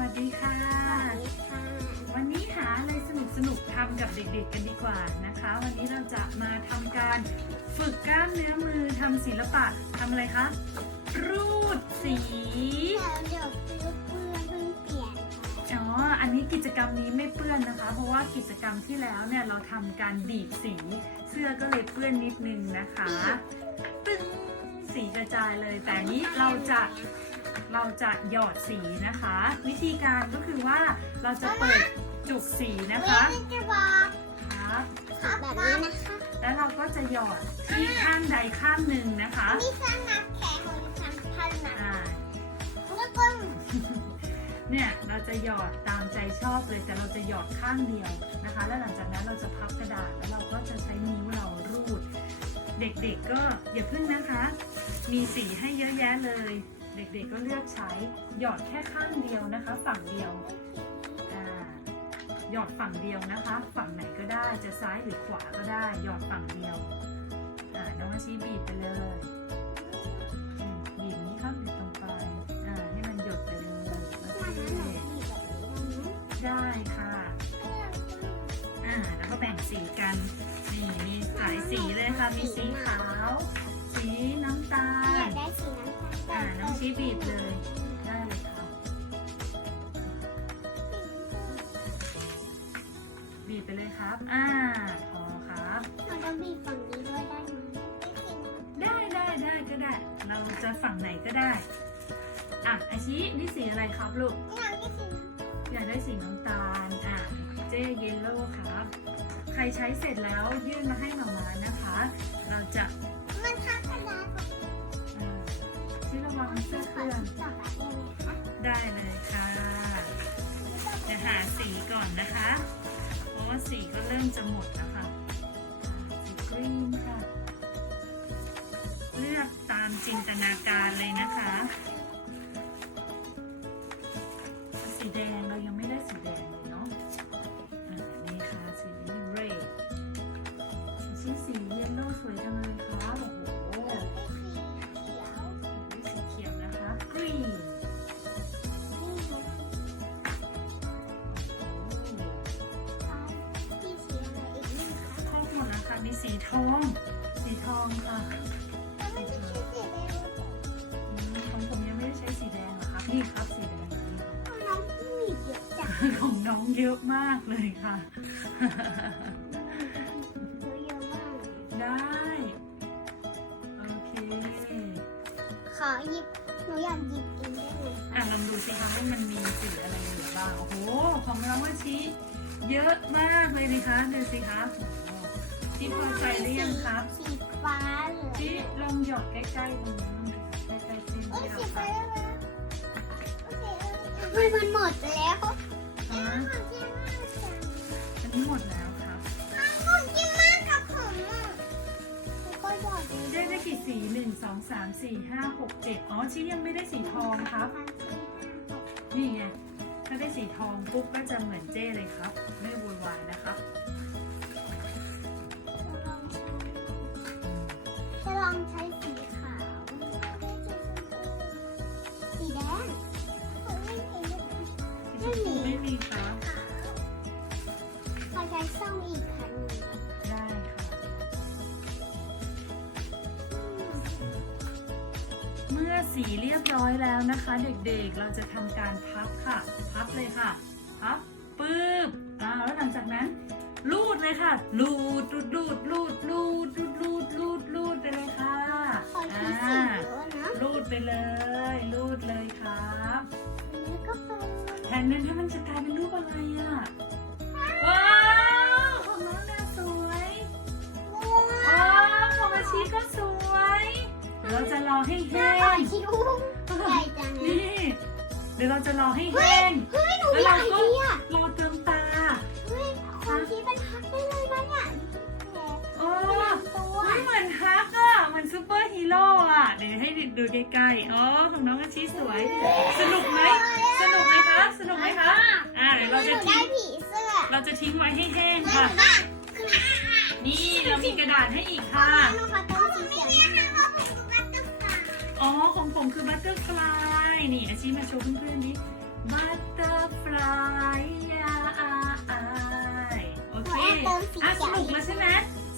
วัสดีค่ะสวัสดีค่ะ วันนี้หาอะไรสนุกสนุกๆทำกับเด็กๆกันดีกว่านะคะ วันนี้เราจะมาทำการฝึกกล้ามเนื้อมือทำศิลปะทำอะไรคะ รูดสีแล้วเดี๋ยวซื้อเพื่อนเพิ่งเปลี่ยนค่ะอ๋อ อันนี้กิจกรรมนี้ไม่เปื้อนนะคะ เพราะว่ากิจกรรมที่แล้วเนี่ยเราทำการบีบสี เสื้อก็เลยเปื้อนนิดนึงนะคะตึ้ง สีกระจายเลย แต่อันนี้เราจะเราจะหยอดสีนะคะ วิธีการก็คือว่าเราจะเปิดจุกสีนะคะเพื่อนจะบอกครับแบบนี้นะคะ แล้วเราก็จะหยอดที่ข้างใดข้างหนึ่งนะคะนี่คือนักแข่งของสัมพันธ์นะอ่าแล้วก็เนี่ยเราจะหยอดตามใจชอบเลยแต่เราจะหยอดข้างเดียวนะคะ แล้วหลังจากนั้นเราจะพับกระดาษแล้วเราก็จะใช้นิ้วเรารูด เด็กๆก็อย่าพึ่งนะคะ มีสีให้เยอะแยะเลย เด็กๆก็เลือกใช้หยอดแค่ข้างเดียวนะคะ ฝั่งเดียวหยอดฝั่งเดียวนะคะ ฝั่งไหนก็ได้จะซ้ายหรือขวาก็ได้ หยอดฝั่งเดียวน้องอาชีบีบไปเลยบีบนี้ครับบีบตรงไปอ่าให้มันหยดไปเลยมาเคแล้วหนูบีบแบบนี้ได้ได้ค่ะแล้วก็แบ่งสีกันนี่มีหลายสีเลยค่ะมีสีขาว ชี้บีบเลยได้เลยค่ะบีบไปเลยครับ อ่าพอครับเราจะบีบฝั่งนี้ด้วยได้ไหมได้ได้ได้ก็ได้ เราจะฝั่งไหนก็ได้ อะอาชินี่สีอะไรครับลูก อยากได้สีอยากได้สีน้ำตาล อะ เจเยลโล่ครับ ใครใช้เสร็จแล้วยื่นมาให้หมามานะคะ สีก็เริ่มจะหมดแล้วค่ะสีกรีนค่ะ เลือกตามจินตนาการเลยนะคะ สีแดงเรายังไม่ได้สีแดงเลยเนาะอะนี่ค่ะสีเรดสีสีเยลโล่สวยจังเลยค่ะโอ้โหสีเขียวสีเขียวนะคะ green นี่ สีทอง สีทองค่ะแล้วมันจะใช้สีแดงอืมของผมยังไม่ได้ใช้สีแดงเหรอครับนี่ครับสีแดงอยู่นี่ค่ะน้องมีเยอะจังของน้องเยอะมากเลยค่ะเยอะมากได้ โอเค ขอหยิบหนูอยากหยิบเองได้ไหมอะลองดูสิคะว่ามันมีสีอะไรอยู่บ้าง โอ้โห ของเราว่าชี้เยอะมากเลยนะคะดูสิคะ โอ้โหชี้พอใจหรือยังครับสีฟ้าเหลืชี้องลองหยอดใกล้ๆตรงนี้บ้างสิใกล้ๆเส้นโอ้ยที่เราสีฟ้าทำแล้วนะเฮ้ยมันหมดแล้วอะขอบคุณมากจังอันนี้หมดแล้วครับขอบคุณมากกับผมอะแล้วก็หยอดเลย ได้ได้กี่สีหนึ่งสองสามสี่ห้าหกเจ็ดอ๋อชี้ยังไม่ได้สีทองครับ นี่ไง ถ้าได้สีทองปุ๊บก็จะเหมือนเจ้เลยครับ สีเรียบร้อยแล้วนะคะ เด็กๆ เราจะทำการพับค่ะ พับเลยค่ะ พับปึ๊บอ่าแล้วหลังจากนั้นลูดเลยค่ะ ลูดลูดลูดลูดลูดลูดลูดลูดลูดไปเลยค่ะอ่าลูดไปเลย ลูดเลยครับแทนนั้นถ้ามันจะกลายเป็นรูปอะไรอะว้าวของน้องนาสวยว้าวของอาชีก็สวย เราจะรอให้แห้น้าของ คิ้วใหญ่จังนะนี่ เดี๋ยวเราจะรอให้เฮ้แห้ยงเฮ้ยหนูมีไอเดียรอเติมตาเฮ้ยของคิ้วเป็นพักได้เลยนะเนี่ยโอ้ตัวไม่เหมือนฮักอะเหมือนซูเปอร์ฮีโร่อะ เดี๋ยวให้ดูใกล้ๆ อ๋อ ของน้องอาชีสวย สนุกไหม สนุกไหมคะ สนุกไหมคะ อ่าเดี๋ยวเราหจะนูได้ทิ้ง ผีเสื้อเราจะทิ้งไว้ให้แห้งหนูค่ะได้นี่เรามีกระดาษให้อีกค่ะ หนู ของผมคือบัตเตอร์ฟลายนี่อาชีมาโชว์เพื่อนๆดิบัตเตอร์ฟลายยาอาอโอเคอะสนุกแล้วใช่ไหม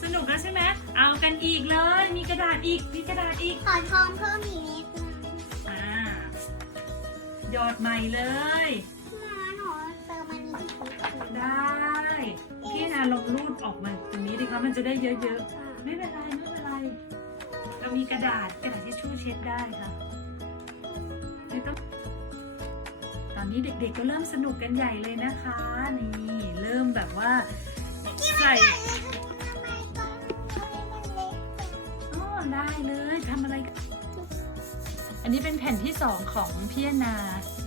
สนุกแล้วใช่ไหมเอากันอีกเลย มีกระดาษอีก มีกระดาษอีก ขอทองเพิ่มอีกนิดนึงอ่าหยอดใหม่เลยมาหนูเติมอันนี้อีกนิดนึงได้พี่นาลองรูดออกมาตรงนี้ดิคะมันจะได้เยอะๆ ไม่เป็นไรไม่เป็นไร เรามีกระดาษกระดาษที่ชู่เช็ดได้ค่ะไม่ต้องตอนนี้เด็กๆก็เริ่มสนุกกันใหญ่เลยนะคะ นี่เริ่มแบบว่าใส่ทำไมตรงนี้มันเล็กจังอ๋อได้เลยทำอะไร อันนี้เป็นแผ่นที่สองของพี่แอนนา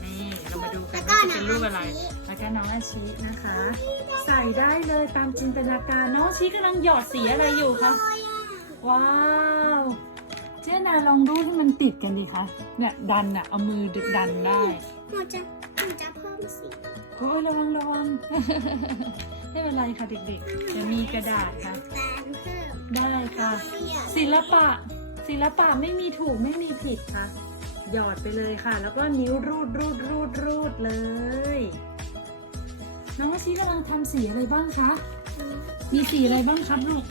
นี่เรามาดูกันว่าจะเป็นรูปอะไรแล้วก็น้องอาชินะคะ ใส่ได้เลยตามจินตนาการน้องอาชิกำลังหยอดสีอะไรอยู่คะลอยอะว้าวเจ๊นาลองดูให้มันติดกันดีคะเนี่ยดันอะเอามือดันได้หนูจะหนูจะเพิ่มสีโอ้ยระวังระวังไม่เป็นไรค่ะเด็กๆเดี๋ยวมีกระดาษค่ะแตนเพิ่มได้ค่ะเปลี่ยนศิลปะ ศิลปะไม่มีถูกไม่มีผิดค่ะ หยอดไปเลยค่ะ แล้วก็นิ้วรูดรูดรูดรูดเลย น้องอาชีกำลังทำสีอะไรบ้างคะ มีสีอะไรบ้างครับลูก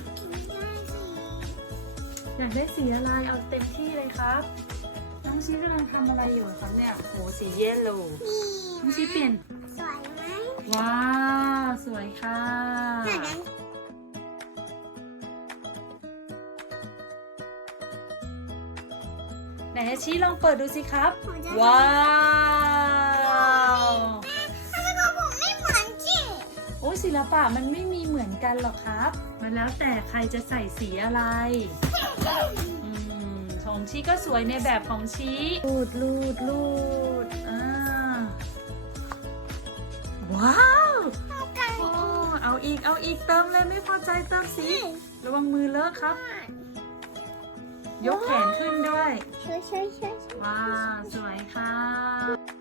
อยากได้สีอะไรเอาเต็มที่เลยครับ น้องชีกำลังทำอะไรอยู่ครับเนี่ยโหสีเยลโล่น้องชีเปลี่ยน สวยไหมว้าว สวยค่ะแต่นั้นไหนอาชีลองเปิดดูสิครับหนูจะว้าวทำไมของผมไม่เหมือนจริงโอ้ยศิลปะมันไม่มีเหมือนกันหรอกครับ มันแล้วแต่ใครจะใส่สีอะไรอืม ของชีก็สวยในแบบของชีลูดลูดลูดอ่าว้าวเท่ากันโอ้เอาอีกเอาอีกเติมเลยไม่พอใจเติมสีระวังมือเลอะครับ ยกแขนขึ้นด้วย ช่วยช่วยช่วยว้าวสวยค่ะ